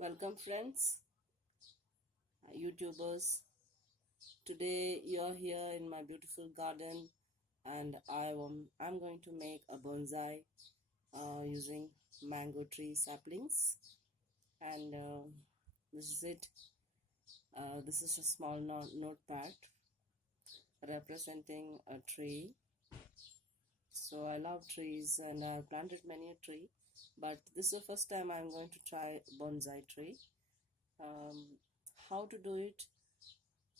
Welcome friends, YouTubers. Today you are here in my beautiful garden and I'm going to make a bonsai using mango tree saplings, and this is it. This is a small notepad representing a tree. So I love trees and I've planted many a tree, but this is the first time I'm going to try bonsai tree. How to do it,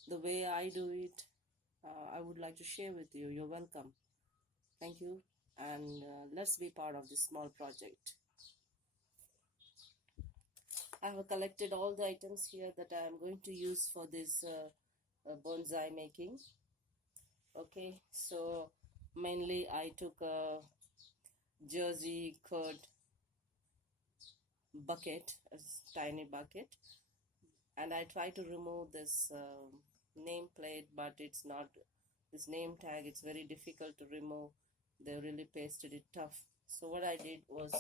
the way I do it, I would like to share with you. You're welcome. Thank you, and let's be part of this small project. I have collected all the items here that I am going to use for this bonsai making. Okay, so mainly I took a jersey curd bucket, a tiny bucket, and I try to remove this name plate, but it's not, this name tag, it's very difficult to remove. They really pasted it tough. So what I did was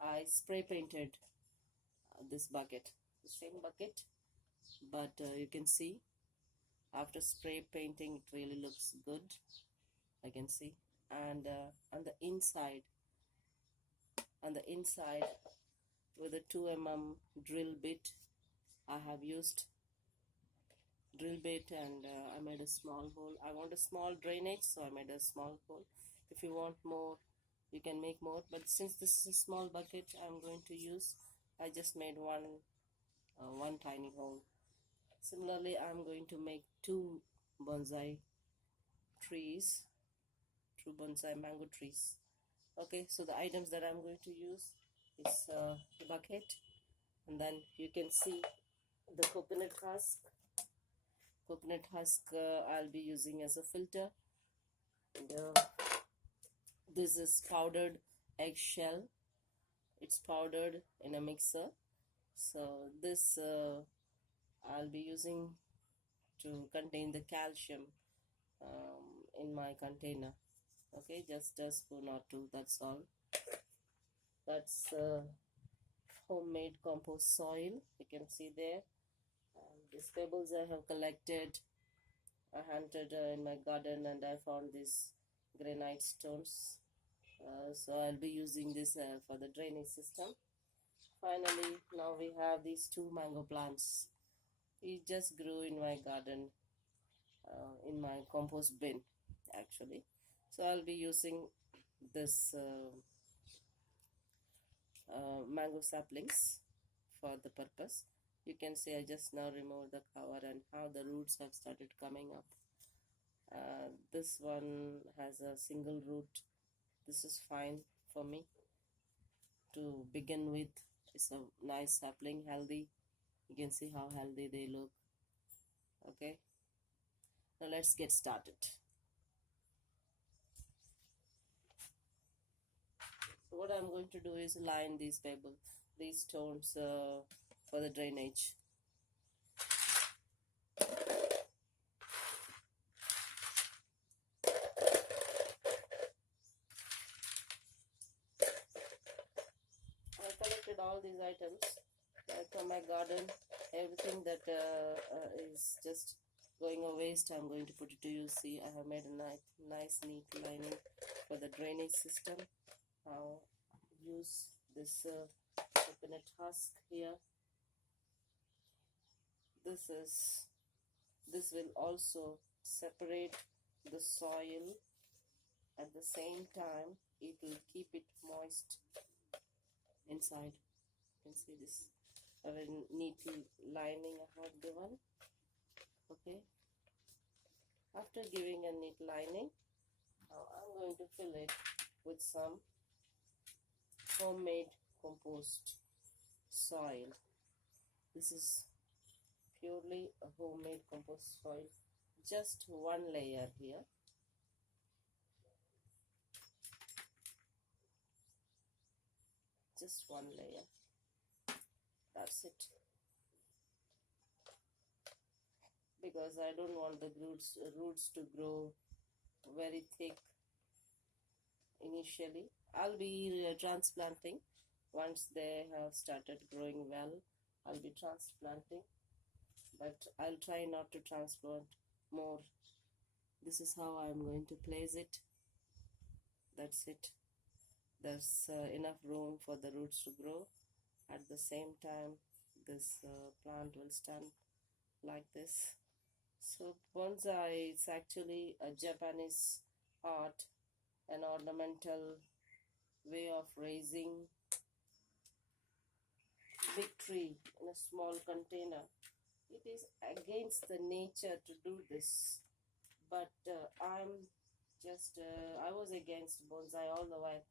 I spray painted this bucket, the same bucket, but you can see after spray painting it really looks good. I can see, and on the inside with a 2 mm drill bit, I have used drill bit, and I made a small hole. I want a small drainage, so I made a small hole. If you want more, you can make more, but since this is a small bucket I'm going to use, I just made one tiny hole. Similarly, I'm going to make two bonsai trees, two bonsai mango trees. Okay, so the items that I'm going to use is the bucket, and then you can see the coconut husk. Coconut husk I'll be using as a filter. And, this is powdered eggshell. It's powdered in a mixer. So this I'll be using to contain the calcium in my container. Okay, just a spoon or two, that's all. That's homemade compost soil, you can see there. These pebbles I have collected, I hunted in my garden, and I found these granite stones. So I'll be using this for the drainage system. Finally, now we have these two mango plants. It just grew in my garden, in my compost bin actually. So I'll be using this mango saplings for the purpose. You can see I just now removed the cover and how the roots have started coming up. This one has a single root. This is fine for me to begin with. It's a nice sapling, healthy. You can see how healthy they look. Okay, now let's get started. So what I'm going to do is line these these stones for the drainage. I collected all these items from my garden. Everything that is just going a waste, I'm going to put it to use. See, I have made a nice neat lining for the drainage system. I'll use this coconut husk here. This will also separate the soil. At the same time, it will keep it moist inside. You can see this a very neat lining I have given. Okay, after giving a neat lining, now I'm going to fill it with some homemade compost soil. This is purely a homemade compost soil. Just one layer here. Just one layer. That's it. Because I don't want the roots to grow very thick initially. I'll be transplanting once they have started growing well. I'll be transplanting, but I'll try not to transplant more. This is how I'm going to place it. That's it. There's enough room for the roots to grow. At the same time, this plant will stand like this. So bonsai is actually a Japanese art, an ornamental way of raising big tree in a small container. It is against the nature to do this, but I was against bonsai all the while,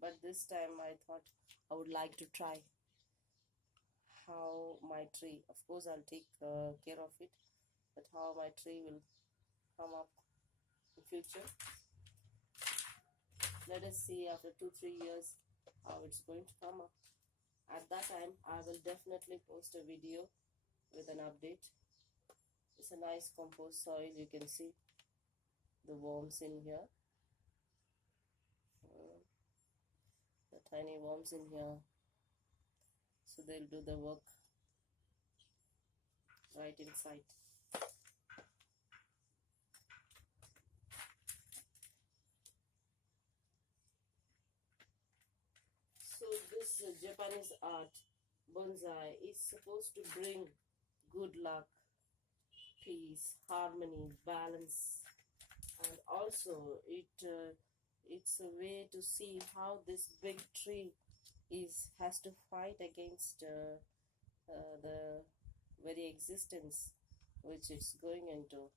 but this time I thought I would like to try how my tree, of course I'll take care of it, but how my tree will come up in future. Let us see after 2-3 years how it's going to come up. At that time I will definitely post a video with an update. It's a nice compost soil. You can see the worms in here, the tiny worms in here, so they'll do the work right inside. So this Japanese art, bonsai, is supposed to bring good luck, peace, harmony, balance, and also it's a way to see how this big tree has to fight against the very existence which it's going into.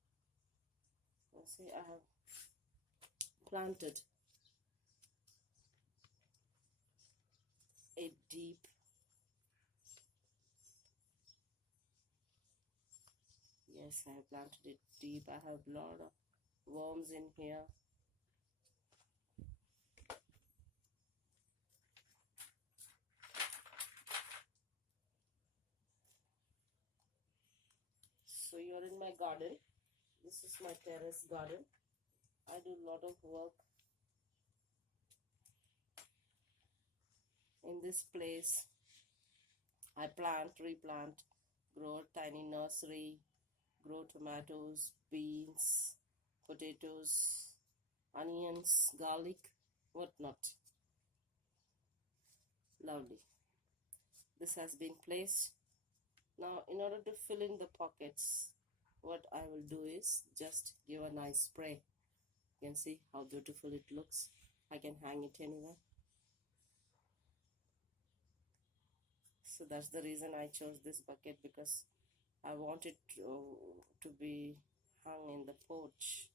You see, I have planted it deep. Yes, I have planted it deep. I have a lot of worms in here. So you're in my garden. This is my terrace garden. I do a lot of work in this place. I plant, replant, grow a tiny nursery, grow tomatoes, beans, potatoes, onions, garlic, whatnot. Lovely. This has been placed. Now, in order to fill in the pockets, what I will do is just give a nice spray. You can see how beautiful it looks. I can hang it anywhere. So that's the reason I chose this bucket, because I want it to be hung in the porch.